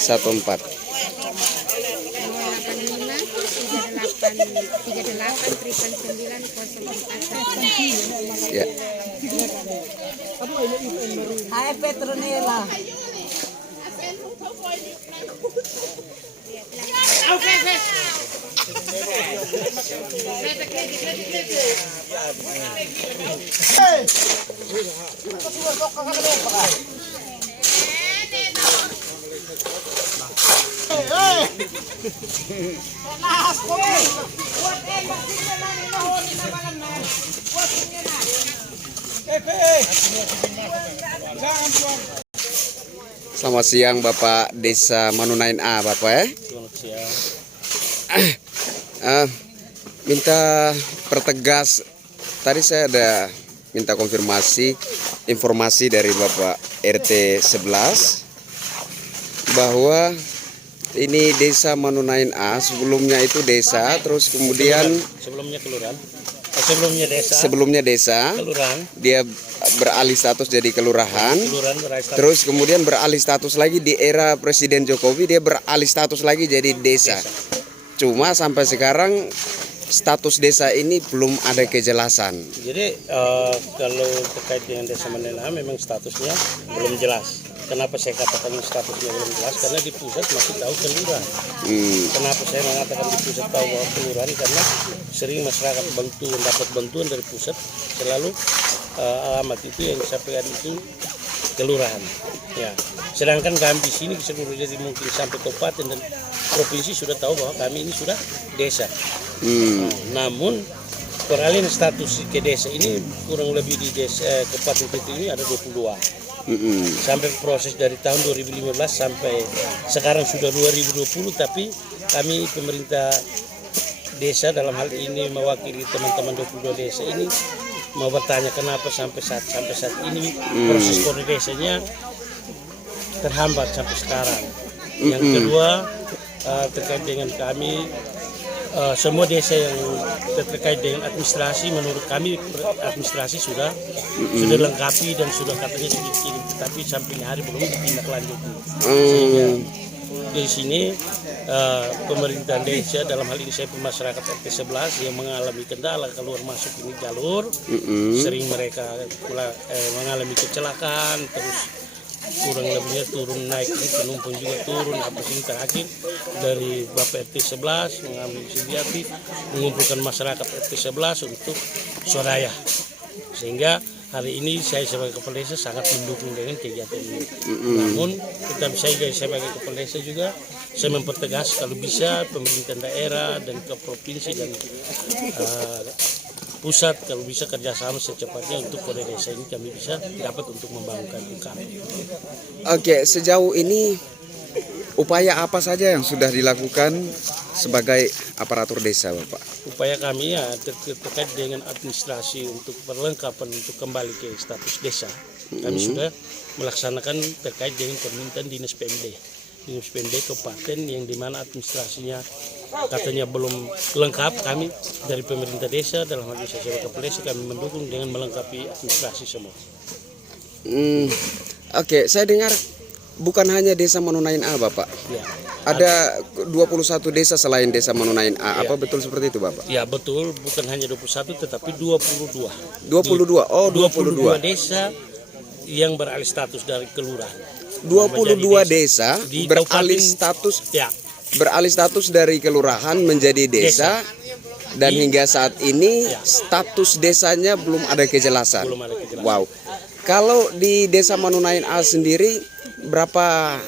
14 085 38 38 904. ya. Hai Petronella. Selamat siang Bapak Desa Manunain A, Bapak ya. Selamat siang. Minta pertegas, tadi saya ada minta konfirmasi informasi dari Bapak RT 11 bahwa ini Desa Manunain A, sebelumnya itu desa, terus kemudian Sebelumnya kelurahan. sebelumnya desa, Kelurahan. dia beralih status jadi kelurahan. Kelurahan beralih status. Terus kemudian beralih status lagi di era Presiden Jokowi, dia beralih status lagi jadi desa. Cuma sampai sekarang status desa ini belum ada kejelasan. Jadi kalau terkait dengan Desa Manunain A memang statusnya belum jelas. Kenapa saya katakan statusnya belum jelas? Karena di pusat masih tahu kelurahan. Kenapa saya mengatakan di pusat tahu bahwa kelurahan? Karena sering masyarakat dapat bantuan dari pusat, selalu alamat itu yang disampaikan itu kelurahan. Ya, sedangkan kami di sini seluruh jadi mungkin sampai kabupaten dan provinsi sudah tahu bahwa kami ini sudah desa. Namun peralihan status ke desa ini kurang lebih di desa kabupaten itu ini ada 22. Sampai proses dari tahun 2015 sampai sekarang sudah 2020, tapi kami pemerintah desa dalam hal ini mewakili teman-teman 22 desa ini mau bertanya kenapa sampai saat ini proses koordinasinya terhambat sampai sekarang. Yang kedua terkait dengan kami semua desa yang terkait dengan administrasi, menurut kami administrasi sudah lengkapi dan sudah katanya sudah dikirim, tetapi sampai hari belum ditindaklanjuti. Sehingga di sini pemerintahan desa dalam hal ini saya masyarakat RT 11 yang mengalami kendala keluar masuk ini jalur, sering mereka mengalami kecelakaan, terus kurang lebihnya turun naik ini penumpang juga turun. Apa sih terakhir dari Bapak RT 11 mengambil inisiatif mengumpulkan masyarakat RT 11 untuk swadaya, sehingga hari ini saya sebagai kepala desa sangat mendukung dengan kegiatan ini. Namun tetap saya sebagai kepala desa juga saya mempertegas kalau bisa pemerintah daerah dan ke provinsi dan pusat kalau bisa kerjasama secepatnya untuk kode desa ini kami bisa dapat untuk membangunkan kami. Oke, sejauh ini upaya apa saja yang sudah dilakukan sebagai aparatur desa, Bapak? Upaya kami ya terkait dengan administrasi untuk perlengkapan untuk kembali ke status desa. Kami sudah melaksanakan terkait dengan permintaan Dinas PMD Kabupaten yang dimana administrasinya katanya belum lengkap. Kami dari pemerintah desa dalam hal ini saya sebagai kepala desa kami mendukung dengan melengkapi administrasi semua. Oke, saya dengar bukan hanya Desa Manunain A, Bapak. Ya. Ada 21 desa selain Desa Manunain A. Apa betul seperti itu, Bapak? Ya betul, bukan hanya 21 tetapi 22. 22. Oh, 22 desa yang beralih status dari kelurahan. 22 desa Di beralih kabupaten- status Ya, beralih status dari kelurahan menjadi desa. Dan hingga saat ini status desanya belum ada kejelasan. belum ada kejelasan. Wow. Kalau di Desa Manunain A sendiri berapa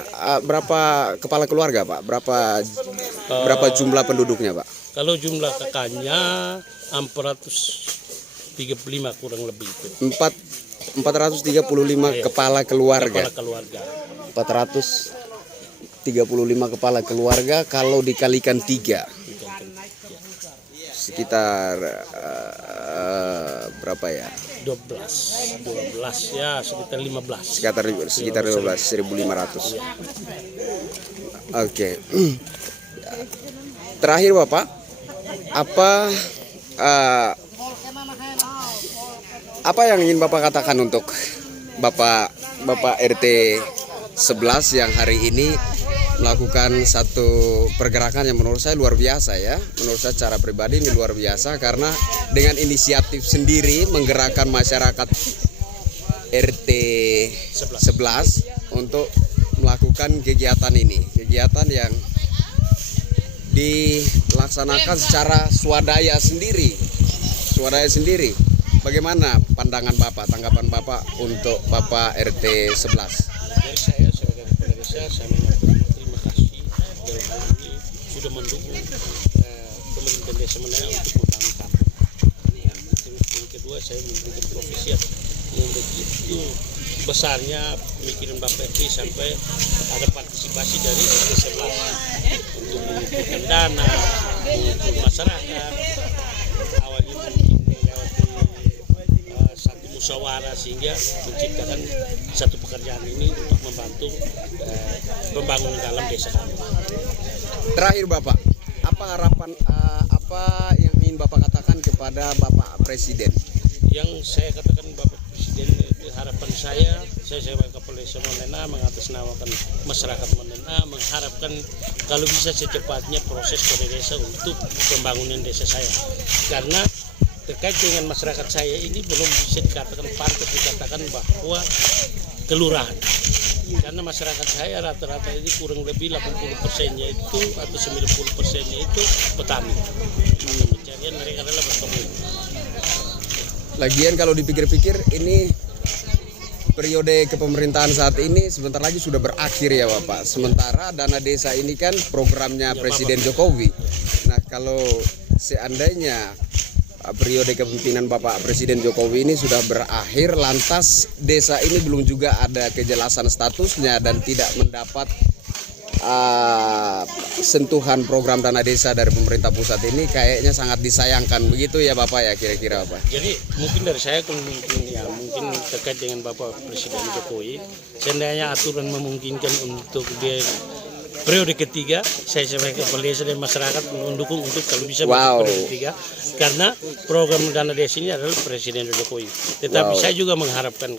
kepala keluarga, Pak? Berapa jumlah penduduknya, Pak? Kalau jumlah kakaknya 435 kurang lebih itu. 435 kepala keluarga. Kepala keluarga. 435 kepala keluarga kalau dikalikan 3 sekitar berapa ya? 12 ya sekitar 15. Sekitar 1.500. Oke. Terakhir Bapak, apa yang ingin Bapak katakan untuk Bapak RT 11 yang hari ini melakukan satu pergerakan yang menurut saya luar biasa ya. Menurut saya secara pribadi ini luar biasa karena dengan inisiatif sendiri menggerakkan masyarakat RT 11 untuk melakukan kegiatan ini. Kegiatan yang dilaksanakan secara swadaya sendiri. Bagaimana pandangan Bapak, tanggapan Bapak untuk Bapak RT 11? Dari saya sebagai kepala desa, saya menyampaikan terima kasih dalam hal ini sudah mendukung pemerintah desa Menena untuk membangun kampung. Yang kedua, saya memberikan profesi yang begitu besarnya pemikiran Bapak RT sampai ada partisipasi dari RT 11 untuk mengumpulkan dana untuk masyarakat. Awalnya mungkin melewati satu musyawarah sehingga menciptakan satu pekerjaan ini untuk membantu pembangunan dalam desa kami. Terakhir Bapak, apa harapan apa yang ingin Bapak katakan kepada Bapak Presiden? Yang saya katakan Bapak Presiden, harapan saya sebagai kepala desa Menena mengatasnamakan masyarakat Menena mengharapkan kalau bisa secepatnya proses kode desa untuk pembangunan desa saya, karena terkait dengan masyarakat saya ini belum bisa dikatakan pantas dikatakan bahwa kelurahan, karena masyarakat saya rata-rata ini kurang lebih 80%-nya itu atau 90%-nya itu petani. Pencarian mereka adalah bertani. Lagian kalau dipikir-pikir ini periode kepemerintahan saat ini sebentar lagi sudah berakhir ya Bapak. Sementara dana desa ini kan programnya Presiden Jokowi. Nah kalau seandainya periode kepemimpinan Bapak Presiden Jokowi ini sudah berakhir, lantas desa ini belum juga ada kejelasan statusnya dan tidak mendapat sentuhan program dana desa dari pemerintah pusat, ini kayaknya sangat disayangkan begitu ya Bapak ya, kira-kira apa? Jadi mungkin dari saya mungkin terkait dengan Bapak Presiden Jokowi, seandainya aturan memungkinkan untuk dia periode ketiga, saya sebagai kepala desa dan masyarakat mendukung untuk kalau bisa periode ketiga, karena program dana desa ini adalah Presiden Jokowi. Tetapi saya juga mengharapkan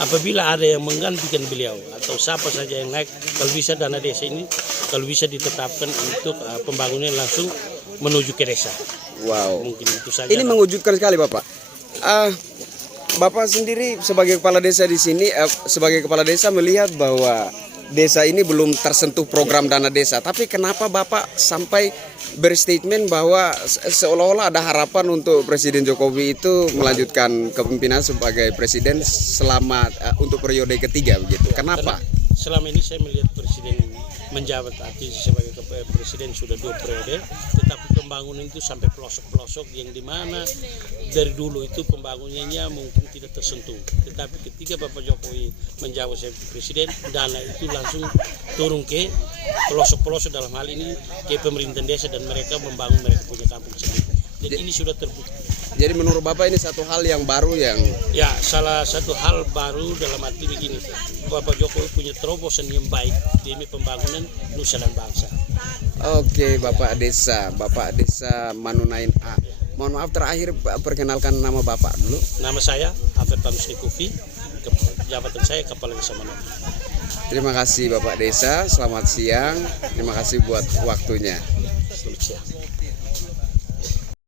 apabila ada yang menggantikan beliau atau siapa saja yang naik, kalau bisa dana desa ini kalau bisa ditetapkan untuk pembangunan langsung menuju ke desa. Mungkin itu saja. Ini mengejutkan sekali Bapak. Bapak sendiri sebagai kepala desa di sini, sebagai kepala desa melihat bahwa desa ini belum tersentuh program dana desa, tapi kenapa Bapak sampai berstatement bahwa seolah-olah ada harapan untuk Presiden Jokowi itu melanjutkan kepemimpinan sebagai presiden selama untuk periode ketiga begitu? Kenapa? Selama ini saya melihat Presiden menjabat sebagai presiden sudah 2 periode, tetapi pembangunan itu sampai pelosok-pelosok yang dimana dari dulu itu pembangunannya mungkin tidak tersentuh. Tetapi ketika Bapak Jokowi menjabat sebagai presiden, dana itu langsung turun ke pelosok-pelosok, dalam hal ini ke pemerintah desa, dan mereka membangun mereka punya kampung sendiri. Jadi ini sudah terbukti. Jadi menurut Bapak ini satu hal yang baru yang... Ya, salah satu hal baru dalam arti begini, Bapak Jokowi punya terobosan yang baik demi pembangunan nusa dan bangsa. Oke, Bapak Desa Manunain A. Mohon maaf terakhir perkenalkan nama Bapak dulu. Nama saya Hafid Tanusni Kufi, jabatan saya Kepala Desa Manunain. Terima kasih Bapak Desa, selamat siang. Terima kasih buat waktunya. Selamat siang.